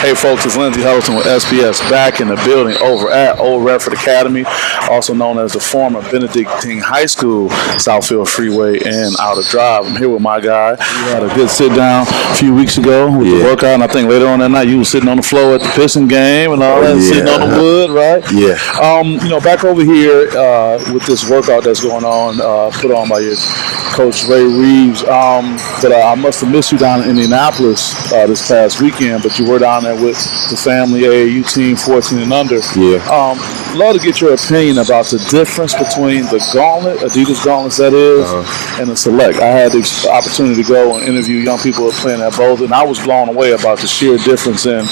Hey folks, it's Lindsey Huddleton with SPS back in the building over at Old Redford Academy, also known as the former Benedictine High School, Southfield Freeway and Outer Drive. I'm here with my guy. We had a good sit down a few weeks ago with the workout, and I think later on that night you were sitting on the floor at the Piston game and all that, sitting on the wood, right? Yeah. Back over here with this workout that's going on, put on by your coach Ray Reeves. But I must have missed you down in Indianapolis this past weekend, but you were down there with the family AAU team 14 and under. Yeah. Love to get your opinion about the difference between the gauntlet, Adidas gauntlets that is, and the select. I had the opportunity to go and interview young people playing at both, and I was blown away about the sheer difference in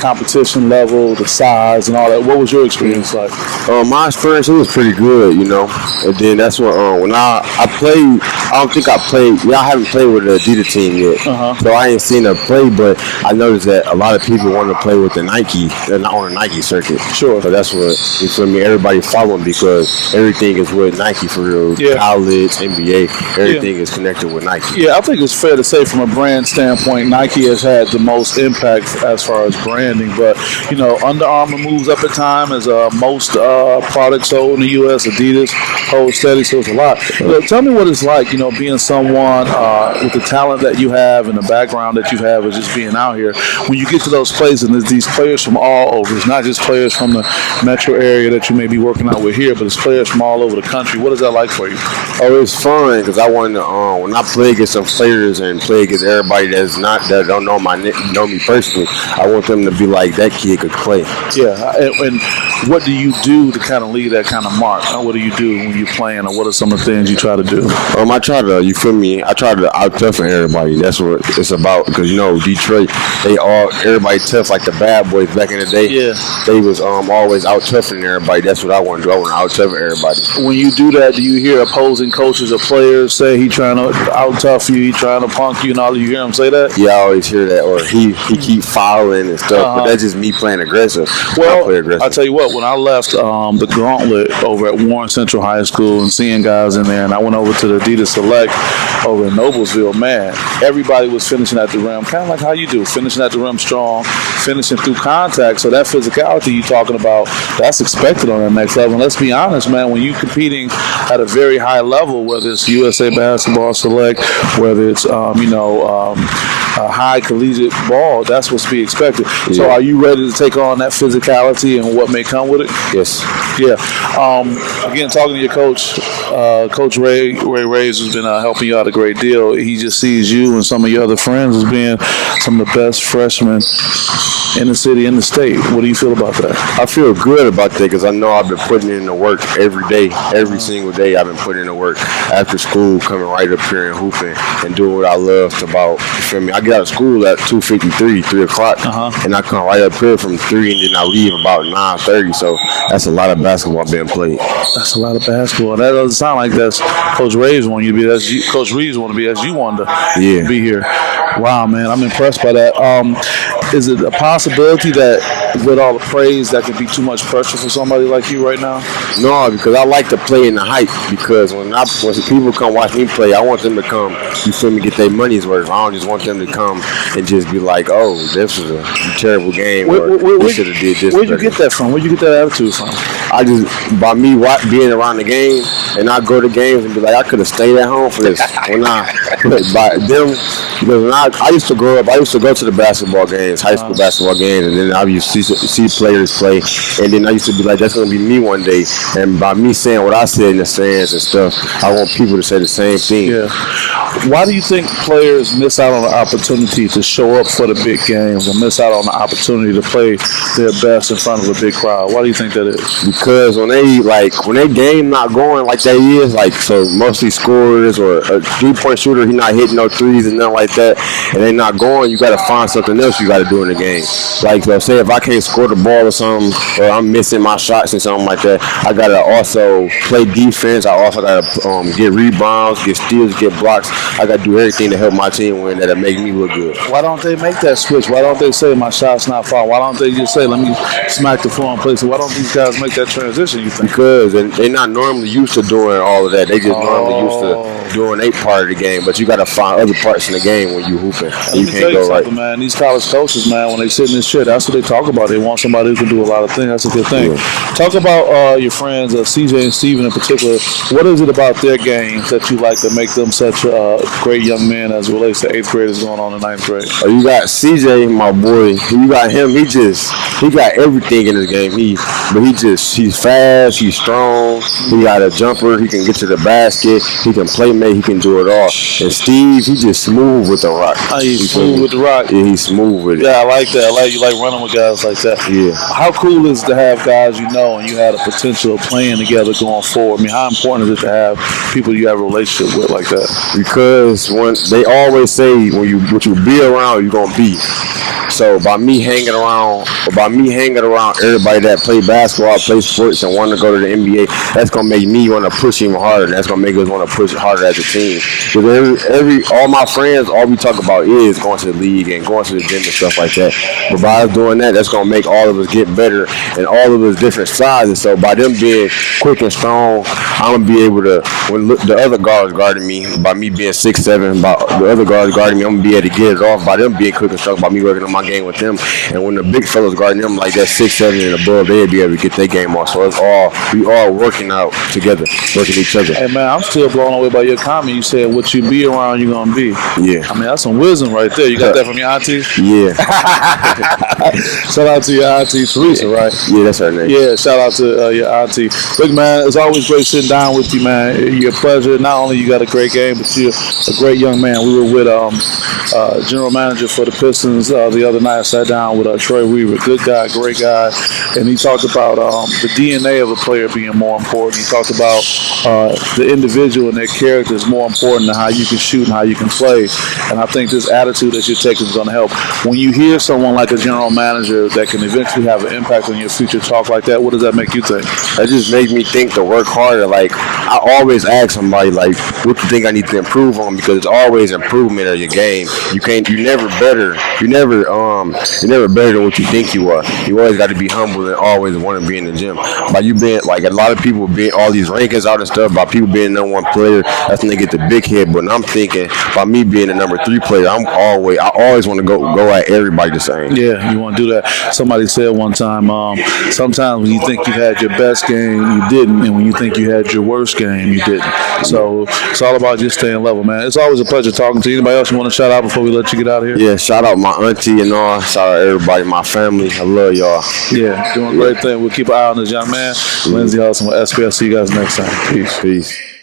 competition level, the size, and all that. What was your experience like? My experience, it was pretty good, And then that's when I played. I don't think I played. I haven't played with the Adidas team yet, so I ain't seen her play. But I noticed that a lot of people want to play with the Nike. They're not on the Nike circuit. Sure. So that's what you feel me. Everybody following because everything is with Nike for real. Yeah. College, NBA, everything is connected with Nike. Yeah, I think it's fair to say from a brand standpoint, Nike has had the most impact as far as branding. But Under Armour moves up at time as most products sold in the U.S. Adidas holds steady, so it's a lot. Tell me what it's like, being someone with the talent that you have and the background that you have of just being out here. When you get to those places, and there's these players from all over. It's not just players from the metro area that you may be working out with here, but it's players from all over the country. What is that like for you? Oh, it's fun because I want to. When I play against some players and play against everybody that don't know me personally, I want them to be like, that kid could play. Yeah, and what do you do to kind of leave that kind of mark? What do you do when you're playing, or what are some of the things you try to do? I try to, you feel me? I try to out-toughen everybody. That's what it's about because, Detroit, everybody tough like the bad boys back in the day. Yeah. They was always out-toughening everybody. That's what I want to do. I want to out-toughen everybody. When you do that, do you hear opposing coaches or players say he trying to out-tough you, he trying to punk you and all? You hear him say that? Yeah, I always hear that. Or he keep fouling and stuff, but that's just me playing aggressive. Well, I'll tell you what, when I left the gauntlet over at Warren Central High School and seeing guys in there, and I went over to the Adidas Select over in Noblesville, man, everybody was finishing at the rim, kind of like how you do, finishing at the rim strong, finishing through contact. So that physicality you're talking about, that's expected on that next level. And let's be honest, man, when you're competing at a very high level, whether it's USA Basketball Select, whether it's, a high collegiate ball, that's what's to be expected. Yeah. So are you ready to take on that physicality and what may come with it? Yes. Yeah. Again, talking to your coach, Coach Ray Rays has been helping you out a great deal. He just sees you and some of your other friends as being some of the best freshmen in the city, in the state. What do you feel about that? I feel good about that because I know I've been putting in the work every day. Every single day I've been putting in the work. After school, coming right up here and hooping and doing what I love about, you feel me? I get out of school at 2:53, 3 o'clock, and I come right up here from 3 and then I leave about 9:30. So that's a lot of basketball being played. That's a lot of basketball. That doesn't sound like that's Coach Ray's want you to be. That's you, Coach Reeves want to be. As you wanted to be here. Wow, man, I'm impressed by that. Is it a possibility that with all the praise that could be too much pressure for somebody like you right now? No, because I like to play in the hype. Because when people come watch me play, I want them to come, you feel me, get their money's worth. I don't just want them to come and just be like, oh, this was a terrible game. We should have did this. Where'd you get that from? Where'd you get that attitude from? By me being around the game, and I go to games and be like, I could have stayed at home for this. I used to grow up, I used to go to the basketball games, high school basketball games, and then I used to see players play, and then I used to be like, that's going to be me one day. And by me saying what I said in the stands and stuff, I want people to say the same thing. Yeah. Why do you think players miss out on the opportunity to show up for the big games and miss out on the opportunity to play their best in front of a big crowd? Why do you think that is? Because when they game not going like they is, so mostly scorers or a 3-point shooter, he not hitting no threes and nothing like that, and they not going, you got to find something else you got to do in the game. So say if I can't score the ball or something, or I'm missing my shots and something like that, I got to also play defense. I also got to get rebounds, get steals, get blocks. I got to do everything to help my team win that'll make me look good. Why don't they make that switch? Why don't they say my shot's not far? Why don't they just say, let me smack the floor in place? Why don't these guys make that transition, you think? Because they're not normally used to doing all of that. They just normally used to doing a part of the game, but you got to find other parts in the game when you hooping. Let You me tell can't you go right. something, man. These college coaches, man, when they sit in this shit, that's what they talk about. They want somebody who can do a lot of things. That's a good thing. Yeah. Talk about your friends, CJ and Steven in particular. What is it about their games that you like that make them such great young men as it relates to 8th graders going on in 9th grade? Oh, you got CJ, my boy. You got him. He got everything in his game. He's fast. He's strong. He got a jumper. He can get to the basket. He can play make. He can do it all. And Steve, he just smooth with the rock. He's smooth with the rock. Yeah, he's smooth with it. Yeah, I like that. I like you like running with guys like that. Yeah. How cool is it to have guys you know and you had a potential of playing together going forward? I mean, how important is it to have people you have a relationship with like that? Because when they always say what you be around, you're gonna be. So by me hanging around everybody that play basketball, play sports, and want to go to the NBA, that's gonna make me want to push even harder. And that's gonna make us want to push harder as a team. Because all my friends, all we talk about is going to the league and going to the gym and stuff like that. But by us doing that, that's gonna make all of us get better and all of us different sizes. So by them being quick and strong, I'm gonna be able to. When the other guards guarding me, by me being 6'7", by the other guards guarding me, I'm gonna be able to get it off by them being quick and strong, by me working on my game with them. And when the big fellas guarding them like that 6'7" and above, they'll be able to get their game off. So we all working out together, working each other. Hey man, I'm still blown away by your comment. You said what you be around, you're gonna be. Yeah. I mean, that's some wisdom right there. You got that from your auntie? Yeah. Shout out to your auntie Teresa, right? Yeah, that's her name. Yeah, shout out to your auntie. Look, man, it's always great sitting down with you, man. You're a pleasure. Not only you got a great game, but you're a great young man. We were with general manager for the Pistons the other night. I sat down with Troy Weaver, good guy, great guy, and he talked about the DNA of a player being more important. He talked about the individual and their character is more important than how you can shoot and how you can play. And I think this attitude that you're taking is going to help. When you hear someone like a general manager that can eventually have an impact on your future talk like that, what does that make you think? That just makes me think to work harder. Like, I always ask somebody, like, what you think I need to improve on, because it's always improvement of your game. You're never better than what you think you are. You always got to be humble and always want to be in the gym. By you being, like, a lot of people being all these rankings out and stuff, by people being number one player, that's when they get the big head. But I'm thinking, by me being a number 3 player, I always want to go at everybody the same. Yeah, you want to do that. Somebody said one time, sometimes when you think you had your best game, you didn't, and when you think you had your worst game, you didn't. So it's all about just staying level, man. It's always a pleasure talking to you. Anybody else you want to shout out before we let you get out of here? Yeah, shout out my auntie and all. Shout out everybody, my family. I love y'all. Yeah, doing a great thing. We'll keep an eye on this young man. Lindsey Hudson with SPS. See you guys next time. Peace.